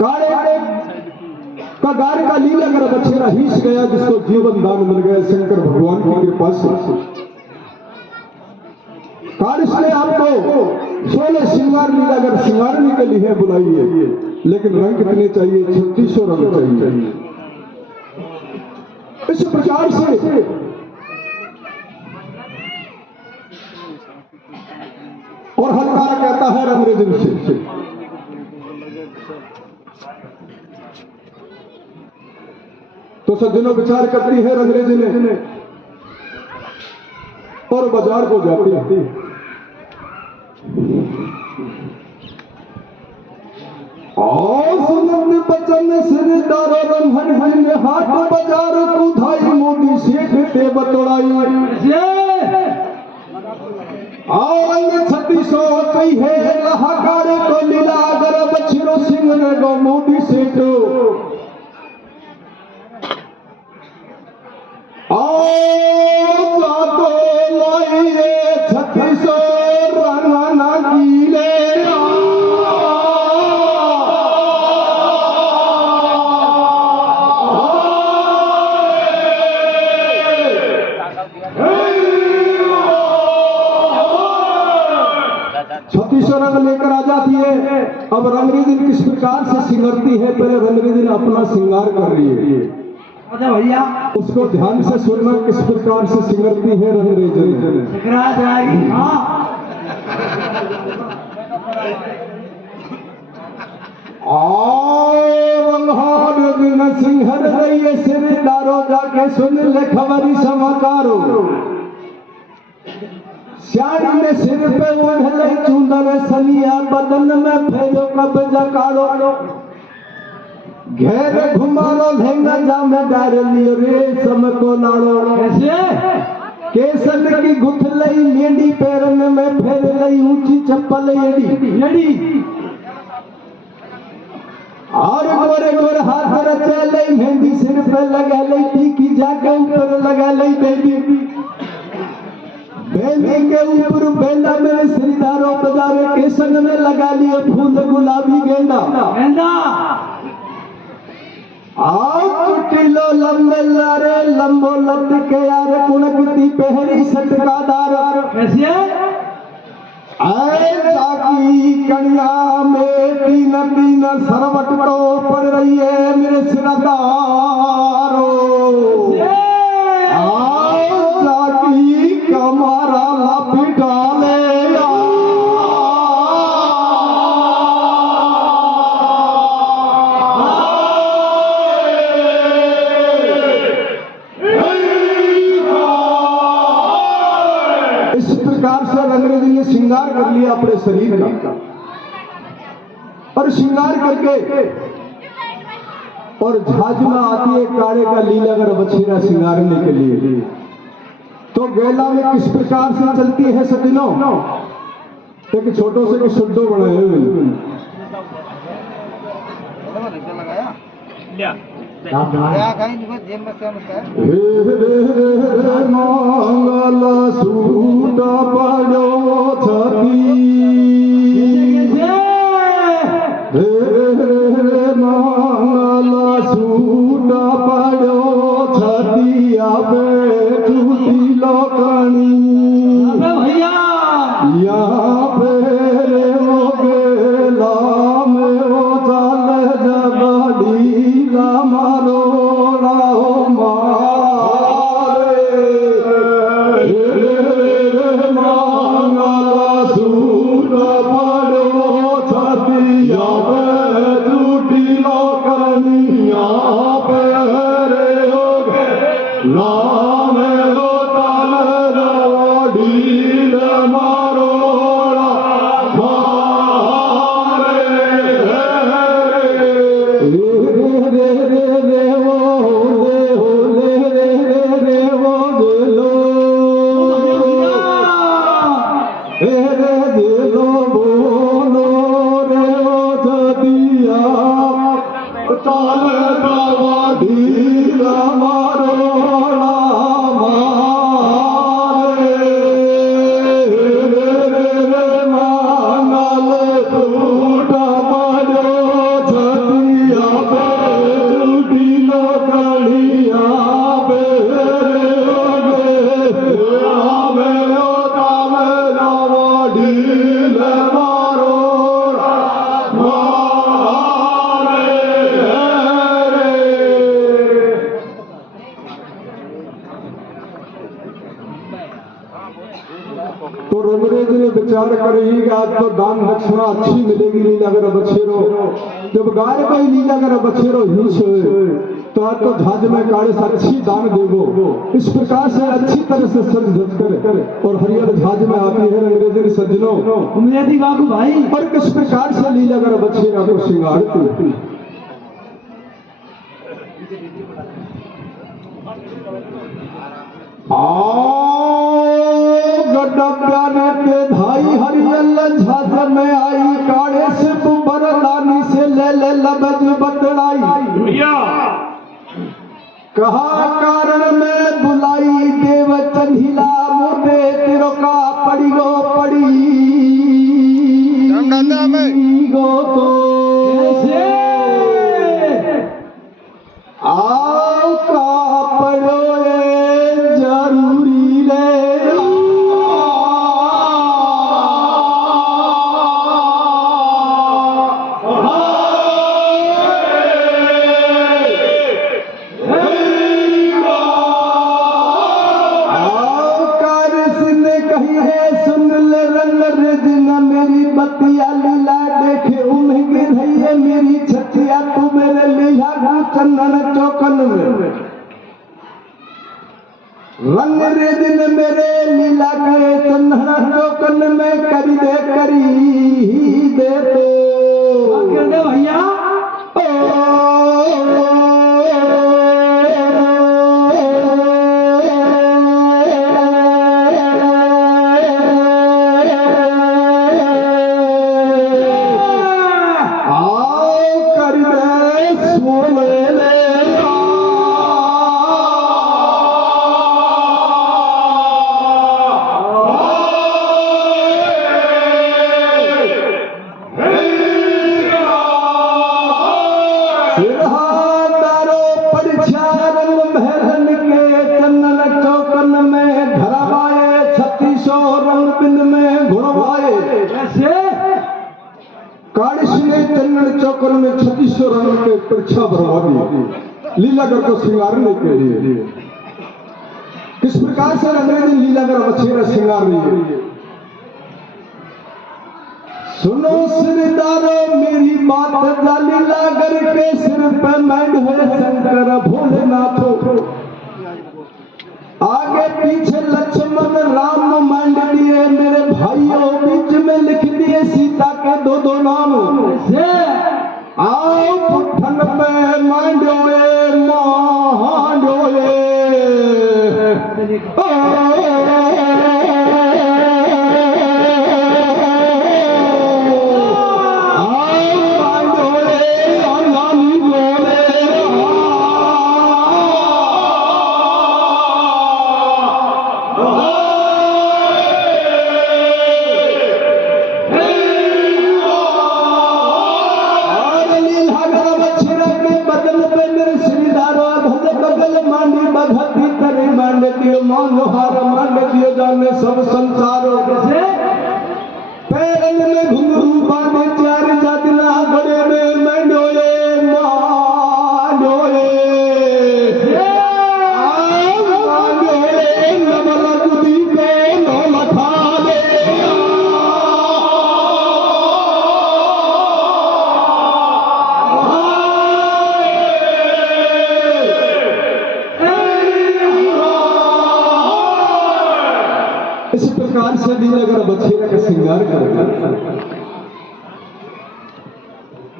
काले कगार का लीला कर बछेरा हीस गया, जिसको जीवन दान मिल गया शंकर भगवान की कृपा से। कारिश ने आपको 16 श्रृंगार लीला कर श्रृंगारने के लिए बुलाई है, लेकिन रंग कितने चाहिए? 3600 रंग चाहिए। इस प्रकार से और हलकारा कहता है रंगरेजन से, तो सज्जनों विचार करती है रंगरेजन और बाजार को जाती है। बचन सिर दारो रंभन हन हाट बाजार कुधाई मोदी सेठ ते बतौड़ाई औरंग 3600 कही है हाहाकार को लीला अगर बछिरो सिंह ने गो मोदी सेठ तो लाइए 3600 रंगना कीले रंग लेकर आ जाती है। अब रंगरेजन किस प्रकार से सिंगरती है, पहले रंगरेजन अपना श्रृंगार कर रही है भैया, उसको ध्यान से सुनना किस प्रकार से सिंगरती है रंगरेजन। सिंहर रही सिर दारो जाके सुन ले खबरी समाचारो, श्यारी में सिर पे ओढ़ले चूंदर सनिया बदन में फेरो कब्जा काड़ो, घेर घुमारो लेंगा जामे डार लियो रेशम को लाड़ो, केसर की गुथ लई मेंढी पैरन में फेर लई ऊंची चप्पल एड़ी और गोरे गोरे हाथ रचे लई मेहंदी सिर पे लगा लई टीकी जाके ऊपर लगा लई बेबी बेली के ऊपर बेला मेरे श्रीदारो बाजारे के संग में लगा लिए फूल गुलाबी गेंदा आओ किलो लंबे लारे लंबो लत के यार कुणकती पहरी सटकादार कैसे आए जाकी कन्या में तीन तीन सरवट तो पड़ रही है मेरे सिरदारो आओ जाकी कमारा लपिटा ले रंगरेजन ने श्रृंगार कर लिया अपने शरीर का और श्रृंगार करके और झाजमा आती है काड़े का लीलागर बछेरा श्रृंगारने के लिए। तो गेला में किस प्रकार से चलती है सदिनों, एक छोटो से कि शुद्धो बनाए मंगल सूट पड़ो छती मंगल सूट पड़ो छतिया बेटी लोकनी यहाँ पे हो गेला में हो चल जबड़ी मारो राहो मारे मंगल सूट पड़ो छतिया झूठी लोकनिया पे हो नाम हो तल रवड़ी मारो करेगा तो दान दक्षिणा अच्छी मिलेगी लीलागर बछेरो। जब गाय को लीलागर बछेरो हिंस तो आज तो झाज में काड़े से अच्छी दान देवो। इस प्रकार से अच्छी तरह से सज धज कर और हरियर झाज में आती है अंग्रेजी सज्जनों उम्मीदी बाबू भाई। और किस प्रकार से लीलागर बछेरा को श्रृंगारती। गड्ढा प्यारे के धाई हरियल झाज में आई काड़े से तू बरदानी से ले लबज बतड़ाई। कहा कारण में बुलाई देव चंदिला मुझे तिरो का पड़ी गो तो आओ का पड़ो जरूरी रे। बतिया लीला देखे उम्मीद है मेरी छतिया तू मेरे लीला चंदन चौकन में रंग रे दिन मेरे लीला करे चंदन चौकन में करी दे तो भैया चंदन चौकर में 3600 रंग के परीक्षा भरवा दी लीलागर को श्रृंगारने के लिए। किस प्रकार से अंग्रेजी लीलागर बछेरा श्रृंगार रही है। सुनो सिरदारो मेरी बात जा लीलागर के सिर पे मैंड है शंकर भोलेनाथो। आगे पीछे लक्ष्मण राम मांड दिए मेरे भाइयों बीच में लिख दिए सीता के दो नाम। आओ पुठन पे मांडोए जाने सब संसारों से पैरन में घुंघरू बांधे चार जादना बड़े में मंडोले मांडोले नमल गुदी पे नो मथा दे। इसी प्रकार से लीलागर बछेरा का श्रृंगार कर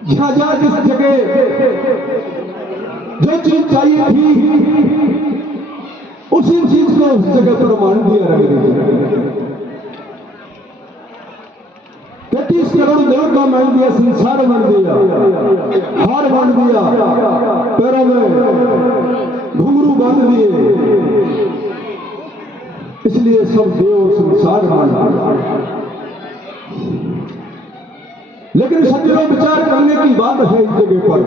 जहां जिस जगह जो चीज चाहिए थी उसी चीज को उस जगह पर मान दिया रहे। 33 करोड़ देव का मान दिया, संसार मान दिया, हार मान दिया, पैरों में घुंघरू बांध दिए। इसलिए सब देव संसार मान दिया। लेकिन सज्जनों विचार करने की बात है इस जगह पर,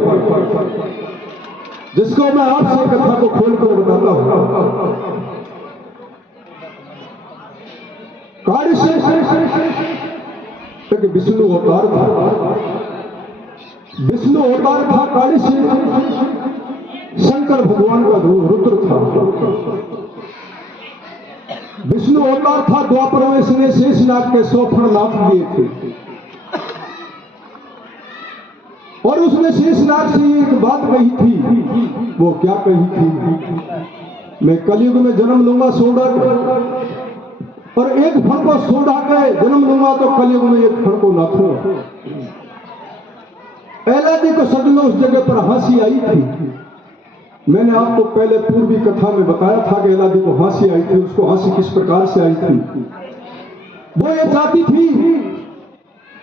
जिसको मैं आपसे कथा को खोलकर बताता हूं। कार्य से एक विष्णु अवतार था। विष्णु अवतार था कार्य से शंकर भगवान का रुद्र था। विष्णु विष्णु अवतार था, द्वापर में इसने शेषनाग के 100 फण नाथ दिए थे। और उसने शेषनाग से एक बात कही थी। वो क्या कही थी? मैं कलयुग में जन्म लूंगा सोडा और एक फण को सोडा के जन्म लूंगा तो कलयुग में एक फण को नाथूंगा। एलादी को सदमे उस जगह पर हंसी आई थी। मैंने आपको पहले पूर्वी कथा में बताया था कि एलादी को हंसी आई थी। उसको हंसी किस प्रकार से आई थी? वो ये चाहती थी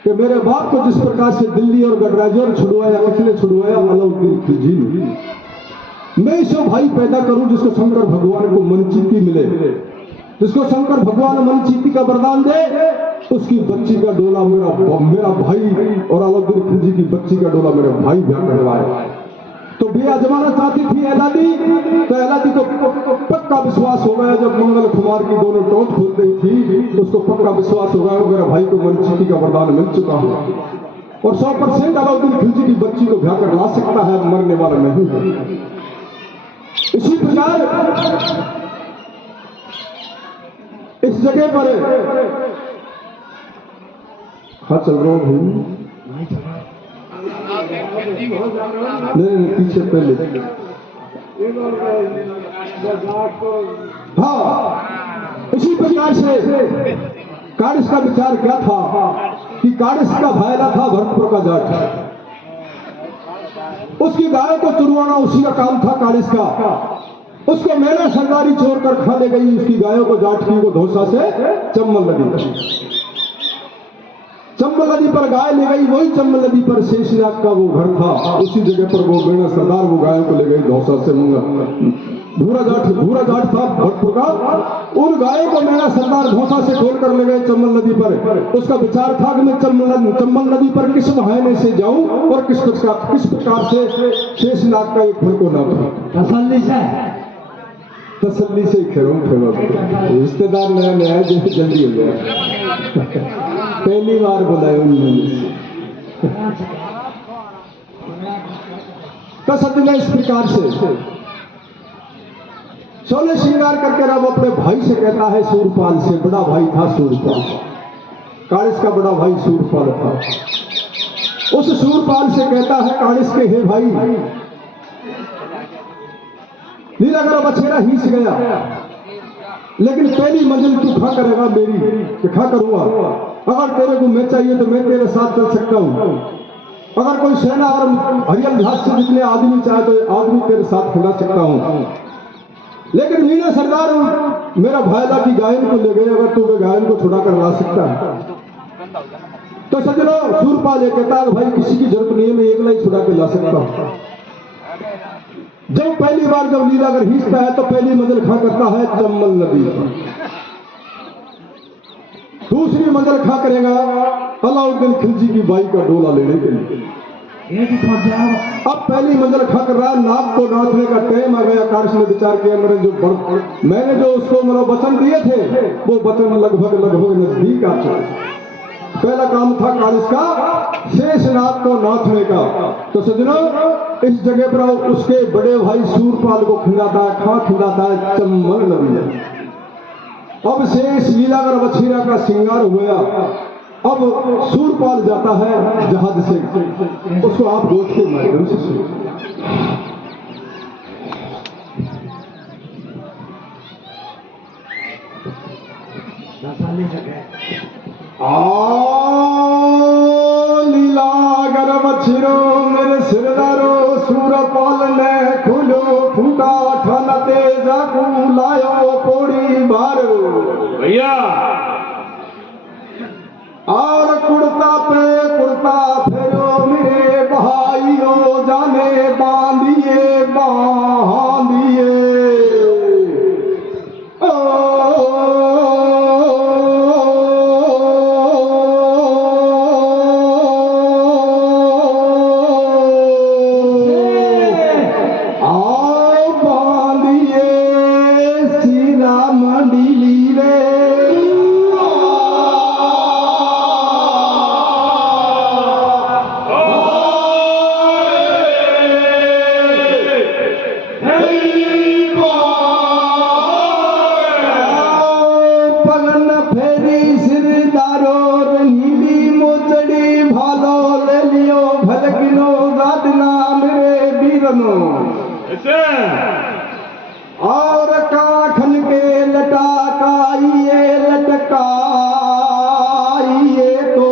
कि मेरे बाप को जिस प्रकार से दिल्ली और गडराजों ने छुड़वाया, किसने छुड़वाया? अलाउद्दीन खिलजी ने। मैं ऐसा भाई पैदा करूं जिसको शंकर भगवान को मनचीती मिले, जिसको शंकर भगवान मनचीती का वरदान दे, उसकी बच्ची का डोला मेरा भाई और अलाउद्दीन खिलजी की बच्ची का डोला मेरे भाई ब्याह करवाए। तो बिया जमाना चाहती थी एलादी। तो एलादी को पक्का विश्वास हो गया जब मंगल कुमार की दोनों टोट खुल गई थी, उसको पक्का विश्वास हो गया मेरा भाई को मनचीती का वरदान मिल चुका है और 100% अलाउद्दीन खिलजी की बच्ची को ब्याह कर ला सकता है, मरने वाला नहीं है। इसी प्रकार इस जगह पर हाँ चल रहा हूँ नहीं पीछे पहले हाँ। इसी प्रकार से कारिस का विचार क्या था कि कारिस का भाईला था भरतपुर का जाट। उसकी गाय को चुरवाना उसी का काम था कारिस का। उसको मैंने सरदारी छोड़ कर खा ले गई। उसकी गायों को जाट की वो धौसा से चम्बल नदी, चंबल नदी पर गाय ले गई। वही चंबल नदी पर शेषनाग का वो घर था। उसी जगह पर वो बेड़ा सरदार वो गायों को ले गई धौसा से। भूरा जाट था भरतपुर का। उन गायों को मेरा सरदार धौसा से खोल कर ले गए चंबल नदी पर। उसका विचार था कि मैं चंबल नदी पर किस बहाने से जाऊं और किस प्रकार से शेषनाग का एक घर को नापूं। तसल्ली से रिश्तेदार नया नया जैसे जल्दी हो गया। पहली बार बुलाया उन्होंने। तो सत्य इस प्रकार से सोले श्रृंगार करके रब अपने भाई से कहता है सूरपाल से, बड़ा भाई था सूरपाल, कारिस का बड़ा भाई सूरपाल था। उस सूरपाल से कहता है कारिस के, हे भाई लीलागर बछेरा हिंस गया, लेकिन पहली मंजिल तू खा करेगा मेरी कि खा करूंगा। अगर तेरे को मैं चाहिए तो मैं तेरे साथ चल सकता हूं। अगर कोई सेना और हरियल घास से जितने आदमी चाहे तो आदमी तेरे साथ खिला सकता हूं। लेकिन मीना सरदार मेरा भाईला की गायन को ले गए, अगर तू गायन को छुड़ा कर ला सकता है तो सजनो सूरपाल ये कहता है भाई किसी की जरूरत नहीं है, मैं एकला ही छुड़ा के ला सकता हूं। जब पहली बार जब लीलागर हिंसता है तो पहली मंजिल खा करता है चंबल नदी, दूसरी मंजिल खा करेगा अलाउद्दीन खिलजी की बाई का डोला लेने के लिए। अब पहली मंजिल खा कर रहा है, नाग को नाचने का टाइम आ गया। कारिस ने विचार किया मैंने जो उसको वचन दिए थे वो वचन लगभग नजदीक आ चुके। पहला काम था कारिस का शेषनाग को नाचने का। तो सजनों इस जगह पर उसके बड़े भाई सूरपाल को खिलाता है चंबल नदी में। अब शेष लीलागर बछीरा का श्रृंगार हुआ। अब सूरपाल जाता है जहाज से, उसको आप गोद के माध्यम से सुनिए। लीलागर बछीरो मेरे सिरदारो सूरपाल ने खुलो फूटा ठन तेजा को लायो पोड़ी बारो भैया और कुर्ता पे कुर्ता फेरो मेरे भाइयों जाने बांधिए बनो और काखन के लटाकाइए लटकाइए तो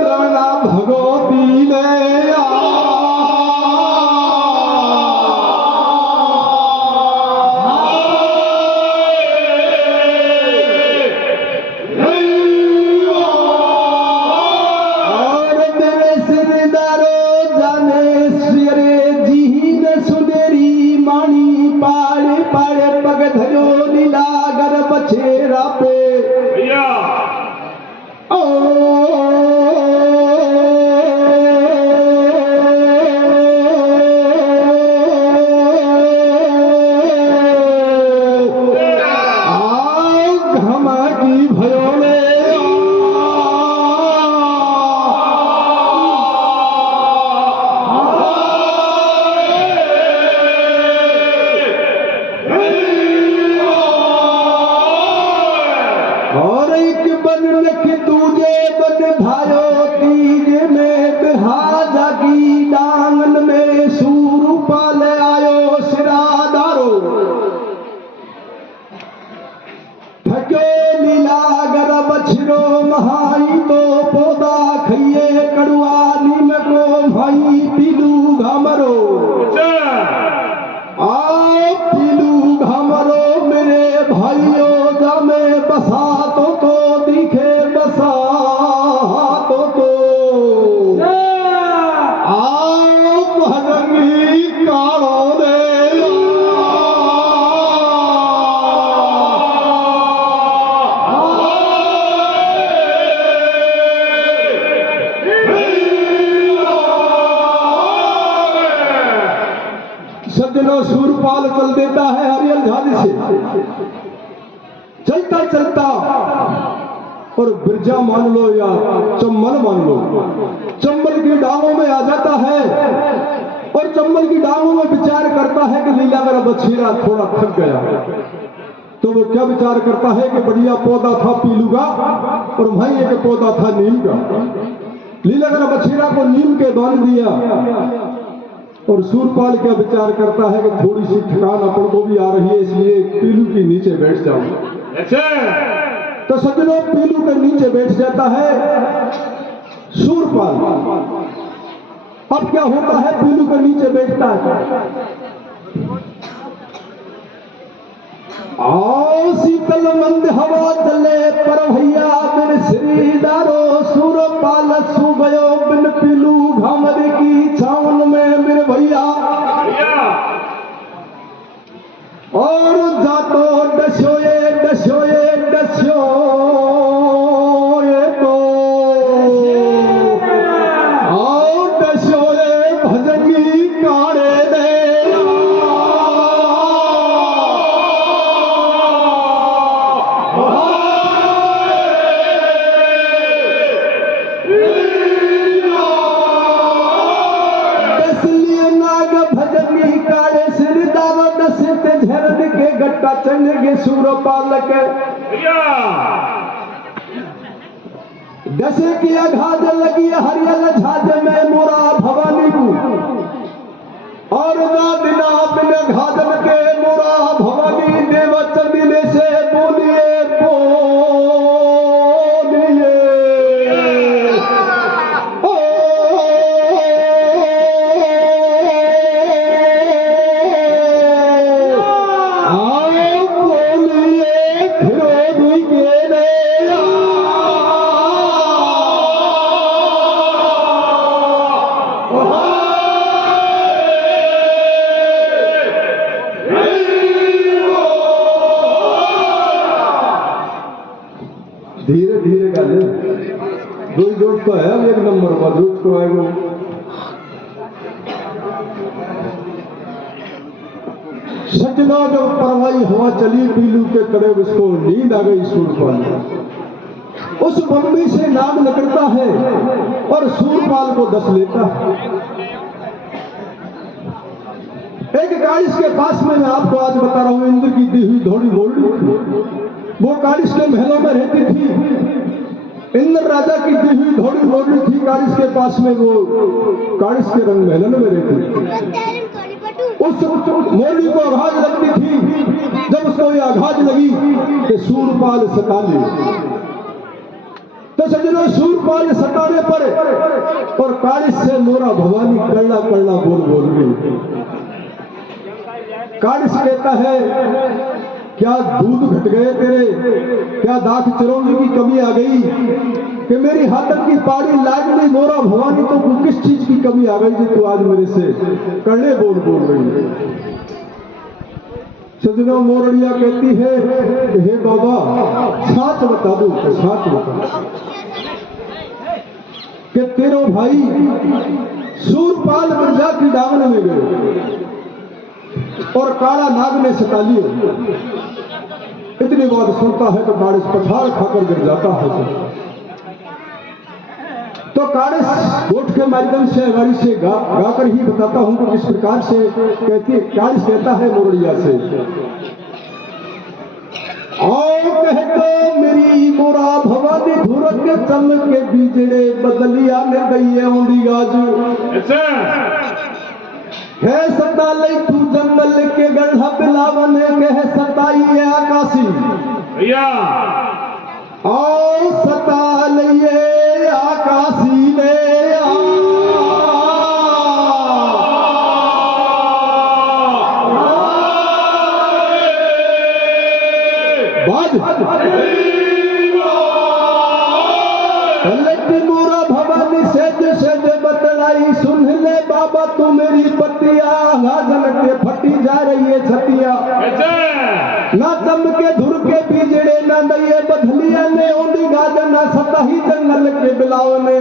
राणा भगवती ने बछेरा पे घमाकी भयो ने और एक बन रख दूजे बन भायो तीजे में बिहाजा की डांगन में सूर पाल आयो सिरादारो थके लीलागर बछरो महाई तो पौधा खइए कड़ुआ नीम को भाई पीलू घामरो आओ पीलू घामरो मेरे भाइयों जा में बसा तो दिखे बसा तो आओ भजंगी काड़ो दे सज्जनों सूरपाल चल देता है हरियल झाड़ी से चलता चलता और बिरजा मान लो या चम्बल मान लो चम्बल की डांगों में आ जाता है और चम्बल की डांगों में विचार करता है कि लीला मेरा बछेरा थोड़ा थक गया तो वो क्या विचार करता है कि बढ़िया पौधा था पीलू का और वहीं एक पौधा था नीम का लीला मेरा बछेरा को नीम के बांध दिया और सूरपाल क्या विचार करता है कि थोड़ी सी थकान अपन को भी आ रही है इसलिए पीलू के नीचे बैठ जाऊं तो सज्जनों पीलू के नीचे बैठ जाता है सूरपाल अब क्या होता है पीलू के नीचे बैठता है आओ शीतल मंद हवा चले पर भैया बिन श्रीदारो सूरपाल सु गयो बिन पीलू घामर की छावन में मेरे भैया और जातो डसोए डसोए डसोए तो आओ डसोए भजंगी काड़े दे गट्टा चढ़ेगे सूरपाल के जैसे कि अघाज लगी हरियल झाज में मोरा भवानी को और दिना बिन घाजन के मोरा भवानी देव चंदिले से बोलिए बोलिए धीरे धीरे गाले दो जोड़ तो है एक नंबर पर जोड़ को आएगा सजना जब परवाई हवा चली पीलू के करीब उसको नींद आ गई सूरपाल उस बम्बी से नाम निकलता है और सूरपाल को डस लेता है एक गाड़िश के पास में मैं आपको आज बता रहा हूं इंद्र की दी हुई धोड़ी बोली वो गाड़िश के महलों में रहती थी इंद्र राजा की दी हुई धोड़ी बोली थी कारिश के पास में वो कारिश के रंग महलन में रहती। उस मोरनी को आघाज लगती थी, जब उसको ये आघाज लगी कि सूरपाल सता ले, तो सजनों सूरपाल सताने पर और कारिश से मोरा भवानी कड़ला कड़ला बोल बोल गई। कारिश कहता है क्या दूध घट गए तेरे, क्या दाख चरौंदी की कमी आ गई कि मेरी हाथक की पाड़ी लाग गई मोरा भवानी, तो किस चीज की कमी आ गई जो तू आज मेरे से कड़े बोल बोल रही है। सजनों मोरड़िया कहती है कि हे बाबा साच बता दो, साच बता कि तेरो भाई सूरपाल मिर्जा की डांगन में गए और काला नाग ने सता लिया। इतनी बात सुनता है तो कारिश पछाड़ खाकर गिर जाता है। तो कारिश गोठ के माध्यम से अगाड़ी से गाकर ही बताता हूं कि किस प्रकार से कहती। कारिश कहता है मोरड़िया से, आओ कहते मेरी मोरा भवानी धुरक के चमक के बीजड़े बदलिया ने गई औंदी गाजू है सता ले तू जंगल के गढ़ा बिलावन कह सताई है आकाशी भैया, आओ सता लिए आकाशी ने मोरा भवानी सेज बतलाई सुन ले बाबा तू मेरी पतिया गाजन के फटी जा रही है छतिया, ना चमके धुर के बीजड़े ना दइए बधलिया ने ओंडी गाजन ना सताही जंगल के बिलाव ने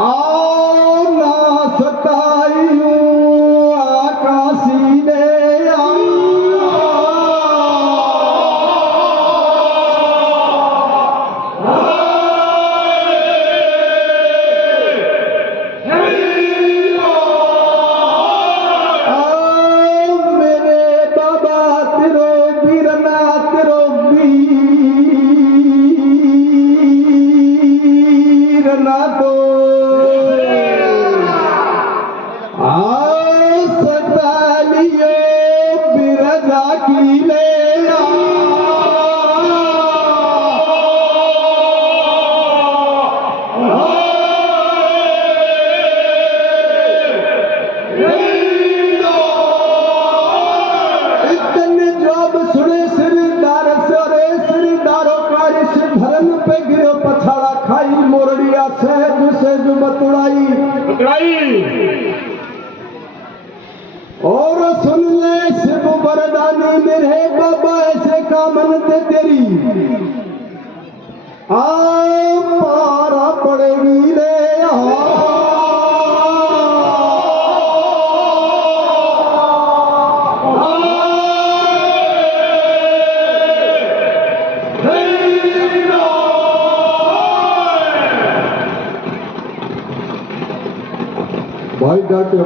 आओ ना सताई आकाशी ने और सुन ले शिव वरदानी मेरे बाबा ऐसे कामन दे तेरी आ पारा पड़ेगी रे भाई जाके